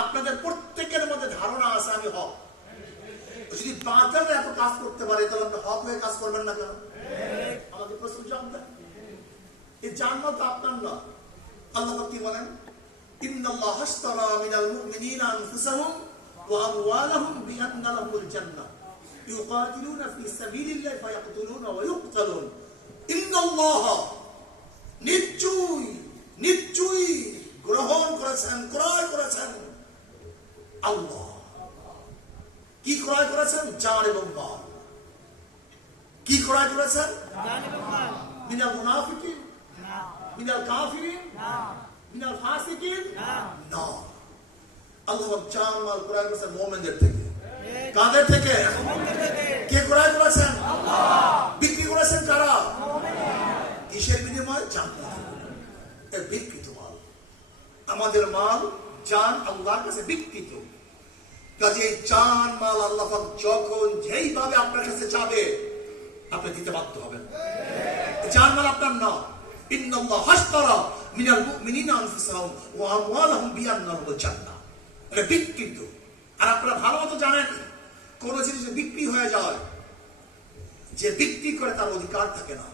আপনাদের প্রত্যেকের মধ্যে ধারণা আছে আমি হক। যদি বাতিল এত কাজ করতে পারে তাহলে আপনি হক হয়ে কাজ করবেন না কেন? আমাকে প্রশ্ন জবাব দেন। এই জান্নাত আপনার না। আল্লাহ কি বলেন? ইন্নাল্লাহ আশতারা মিনাল মুমিনিনা আনফুসাহুম ওয়া আমওয়ালাহুম বিআন্না লাহুমুল জান্নাহ ইউকাতিলুনা ফি সাবিলিল্লাহি ফায়াকতুলুনা ওয়া ইউকতালুন। ইন্নাল্লাহ নিশ্চয়ই গ্রহণ করেছেন, ক্রয় করেছেন আল্লাহ। কি ক্রয় করেছেন? জান এবং মাল। কি ক্রয় করেছেন? জান এবং মাল। মিনাল মুনাফিকিন না। মিনাল কাফিরিন না। মিনাল ফাসিকিন না। না। আল্লাহ জান মাল ক্রয় করেছেন মুমিনদের থেকে। ঠিক। কাদের থেকে? মুমিনদের থেকে। কে ক্রয় করেছেন? আল্লাহ। বিক্রি করেছেন কারা? মুমিনরা। কিসের বিনিময়ে? জান্নাত। এর বিক্রিত মাল। আমাদের মাল জান আল্লাহর কাছে বিক্রিত। কাজে জান মাল আল্লাহ পাক যখন যেইভাবে আপনার কাছে চাবে আপনি দিতে বাধ্য হবেন। জান মাল আপনার না। ইন্নাল্লাহ আশতারা মিনাল মুমিনিনা আনফুসাহুম ওয়া আমওয়ালাহুম বিআন্না লাহুমুল জান্নাহ। এটা বিক্রিত। আর আপনারা ভালো মতো জানেন কোন জিনিস বিক্রি হয়ে যায়, যে বিক্রি করে তার অধিকার থাকে না,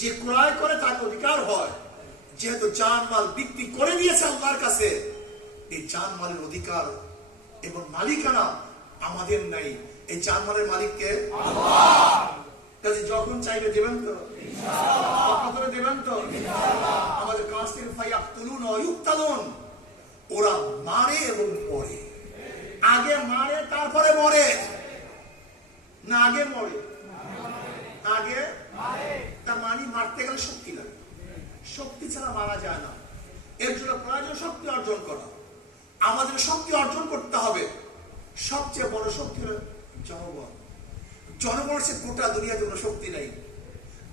যে ক্রয় করে তার অধিকার হয়। যেহেতু জান মাল বিক্রি করে দিয়েছে আল্লাহর কাছে, এই জান মালের অধিকার এবং মালিকানা আমাদের নাই। এই জান মালের মালিককে আল্লাহ। কাজে যখন চাইবে দেবেন তো ইনশাআল্লাহ, আপনাদের দেবেন তো ইনশাআল্লাহ। আমাদের কাছ থেকে ফায়াকতুলুন ওয়া ইউকতালুন। ওরা মারে এবং পড়ে। আগে মারে তারপরে মরে না? আগে মরে, আগে মারে। তার মানে মারতে গেলে শক্তি লাগে। শক্তি ছাড়া মারা যায় না। এর জন্য প্রয়োজন শক্তি অর্জন করা। আমাদের শক্তি অর্জন করতে হবে। সবচেয়ে বড় শক্তি হল জনগণ। জনগণের সে গোটা দুনিয়াতে কোনো শক্তি নেই।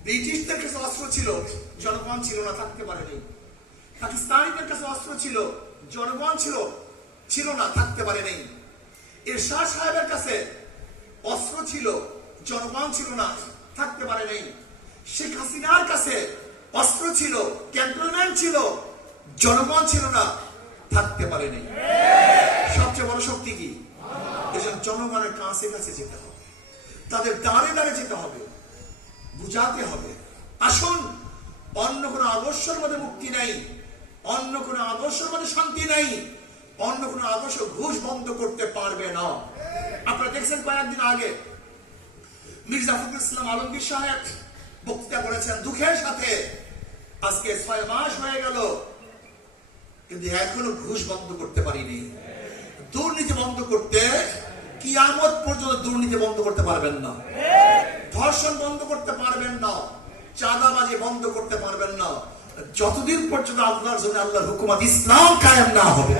ব্রিটিশদের কাছে অস্ত্র ছিল, জনগণ ছিল না, থাকতে পারেনি। পাকিস্তানিদের কাছে অস্ত্র ছিল, জনগণ ছিল না, থাকতে পারেনি। এরশাদ সাহেবের কাছে অস্ত্র ছিল, জনগণ ছিল না, থাকতে পারেনি। শেখ হাসিনার কাছে অস্ত্র ছিল, ক্যান্টনমেন্ট ছিল, জনগণ ছিল না, থাকতে পারেনি। সবচেয়ে বড় শক্তি কি? এজন্য জনগণের কাছে কাছে যেতে হবে, তাদের দাঁড়ে দাঁড়ে যেতে হবে, বুঝাতে হবে। আসুন, অন্য কোনো আদর্শের মধ্যে মুক্তি নাই, অন্য কোনো আদর্শের মধ্যে শান্তি নাই, অন্য কোনো আদর্শ ঘুষ বন্ধ করতে পারবে না। আপনারা দেখছেন কয়েকদিন আগে মির্জা ফখরুল ইসলাম আলমগীর সাহেব বক্তৃতা করেছেন দুঃখের সাথে। আজকে 6 মাস হয়ে গেল, কিন্তু এখনো ঘুষ বন্ধ করতে পারিনি। দুর্নীতি বন্ধ করতে কিয়ামত পর্যন্ত দুর্নীতি বন্ধ করতে পারবেন না, ধর্ষণ বন্ধ করতে পারবেন না, চাঁদাবাজি বন্ধ করতে পারবেন না, যতদিন পর্যন্ত আল্লাহর জন্য আল্লাহর হুকুমত ইসলাম কায়েম না হবে।